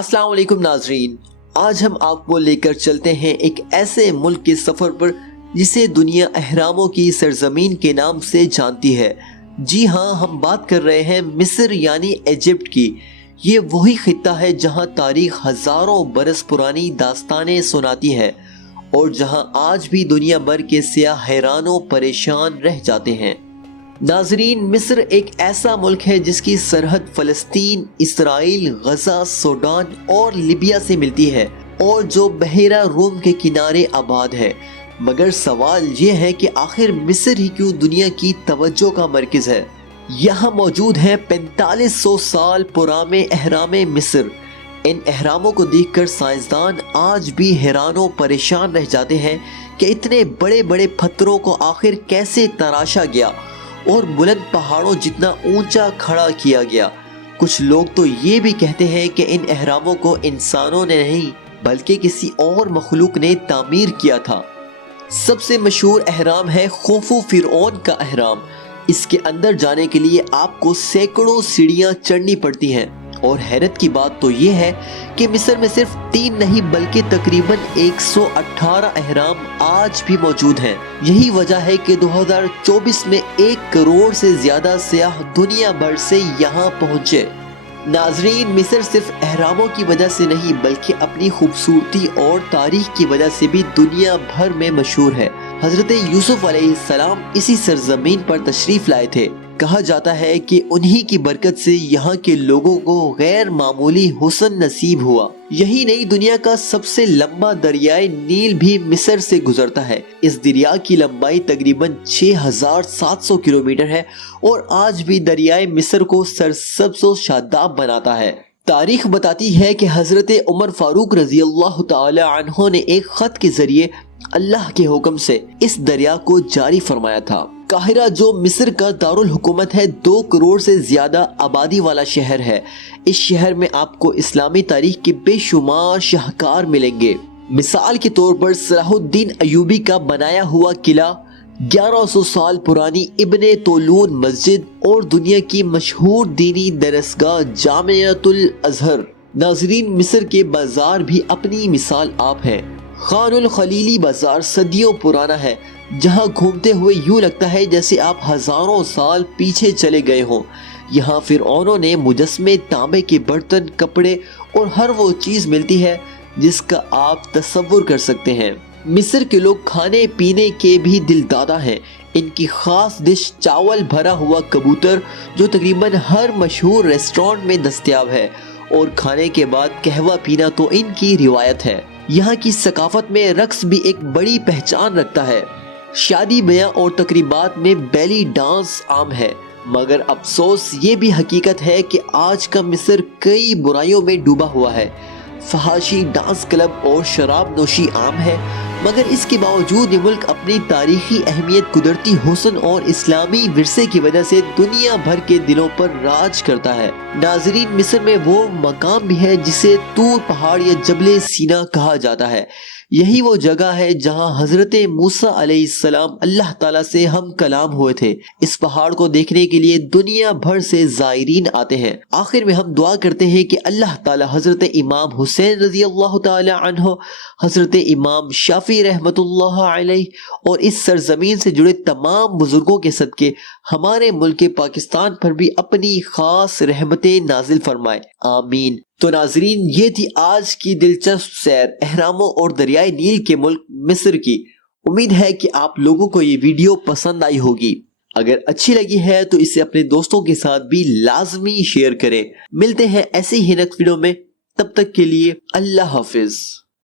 अस्सलाम वालेकुम नाजरीन, आज हम आपको लेकर चलते हैं एक ऐसे मुल्क के सफ़र पर जिसे दुनिया अहरामों की सरजमीन के नाम से जानती है। जी हाँ, हम बात कर रहे हैं मिस्र यानी इजिप्ट की। ये वही खित्ता है जहाँ तारीख हज़ारों बरस पुरानी दास्तानें सुनाती है और जहाँ आज भी दुनिया भर के सियाह हैरानों परेशान रह जाते हैं। नाजरीन, मिस्र एक ऐसा मुल्क है जिसकी सरहद फ़लस्तीन, इसराइल, गजा, सूडान और लीबिया से मिलती है और जो बहेरा रूम के किनारे आबाद है। मगर सवाल ये है कि आखिर मिस्र ही क्यों दुनिया की तवज्जो का मरकज़ है। यहाँ मौजूद है 4500 साल पुराने अहराम मिस्र। इन अहरामों को देखकर साइंसदान आज भी हैरानों परेशान रह जाते हैं कि इतने बड़े बड़े पत्थरों को आखिर कैसे तराशा गया और बुलंद पहाड़ों जितना ऊंचा खड़ा किया गया। कुछ लोग तो ये भी कहते हैं कि इन अहरामों को इंसानों ने नहीं बल्कि किसी और मखलूक ने तामीर किया था। सबसे मशहूर अहराम है खुफू फिरौन का अहराम। इसके अंदर जाने के लिए आपको सैकड़ों सीढ़ियां चढ़नी पड़ती हैं और हैरत की बात तो ये है कि मिस्र में सिर्फ 3 नहीं बल्कि तकरीबन 118 अहराम आज भी मौजूद हैं। यही वजह है कि 2024 में 1 करोड़ से ज्यादा सियाह दुनिया भर से यहाँ पहुँचे। नाजरीन, मिस्र सिर्फ अहरामों की वजह से नहीं बल्कि अपनी खूबसूरती और तारीख की वजह से भी दुनिया भर में मशहूर है। हजरत यूसुफ अलैहिस्सलाम इसी सरजमीन पर तशरीफ लाए थे। कहा जाता है कि उन्हीं की बरकत से यहाँ के लोगों को गैर मामूली हुस्न नसीब हुआ। यही नहीं, दुनिया का सबसे लंबा दरियाए नील भी मिस्र से गुजरता है। इस दरिया की लंबाई तकरीबन 6700 किलोमीटर है और आज भी दरियाए मिस्र को सरसब्ज़ और शादाब बनाता है। तारीख बताती है कि हजरत उमर फारूक रजी अल्लाह तआला अन्हो ने एक खत के जरिए अल्लाह के हुक्म से इस दरिया को जारी फरमाया था। काहिरा, जो मिस्र का दारुल हुकूमत है, 2 करोड़ से ज्यादा आबादी वाला शहर है। इस शहर में आपको इस्लामी तारीख के बेशुमार शाहकार मिलेंगे। मिसाल के तौर पर सलाहुद्दीन अयूबी का बनाया हुआ किला, 1100 साल पुरानी इब्ने तोलून मस्जिद और दुनिया की मशहूर दीनी दरसगाह जामियातुल अजहर। नाजरीन, मिस्र के बाजार भी अपनी मिसाल आप है। खानुल खलीली बाजार सदियों पुराना है, जहां घूमते हुए यूं लगता है जैसे आप हजारों साल पीछे चले गए हों। यहाँ फिरौनों ने मुजस्मे, तांबे के बर्तन, कपड़े और हर वो चीज मिलती है जिसका आप तसव्वुर कर सकते हैं। मिस्र के लोग खाने पीने के भी दिलदादा हैं। इनकी खास डिश चावल भरा हुआ कबूतर, जो तकरीबन हर मशहूर रेस्टोरेंट में दस्तयाब है, और खाने के बाद कहवा पीना तो इनकी रिवायत है। यहाँ की सकाफत में रक्स भी एक बड़ी पहचान रखता है। शादी ब्याह और तकरीबात में बेली डांस आम है। मगर अफसोस ये भी हकीकत है कि आज का मिस्र कई बुराइयों में डूबा हुआ है। फहाशी, डांस क्लब और शराब नोशी आम है, मगर इसके बावजूद ये मुल्क अपनी तारीखी अहमियत, कुदरती हुस्न और इस्लामी विरसे की वजह से दुनिया भर के दिलों पर राज करता है। नाजरीन, मिस्र में वो मकाम भी है जिसे तूर पहाड़ या जबले सीना कहा जाता है। यही वो जगह है जहां हजरत मूसा अलैहिस्सलाम अल्लाह ताला से हम कलाम हुए थे। इस पहाड़ को देखने के लिए दुनिया भर से ज़ायरीन आते हैं। आखिर में हम दुआ करते हैं कि अल्लाह ताला हजरत इमाम हुसैन रजी अल्लाह ताला अन्हो, हजरत इमाम शाफी रहमतुल्लाह अलैह और इस सरजमीन से जुड़े तमाम बुजुर्गों के सदके हमारे मुल्क पाकिस्तान पर भी अपनी खास रहमतें नाजिल फरमाए, आमीन। तो नाजरीन, ये थी आज की दिलचस्प सैर अहरामों और दरियाई नील के मुल्क मिस्र की। उम्मीद है कि आप लोगों को ये वीडियो पसंद आई होगी। अगर अच्छी लगी है तो इसे अपने दोस्तों के साथ भी लाजमी शेयर करें। मिलते हैं ऐसे ही नेक्स्ट वीडियो में, तब तक के लिए अल्लाह हाफिज।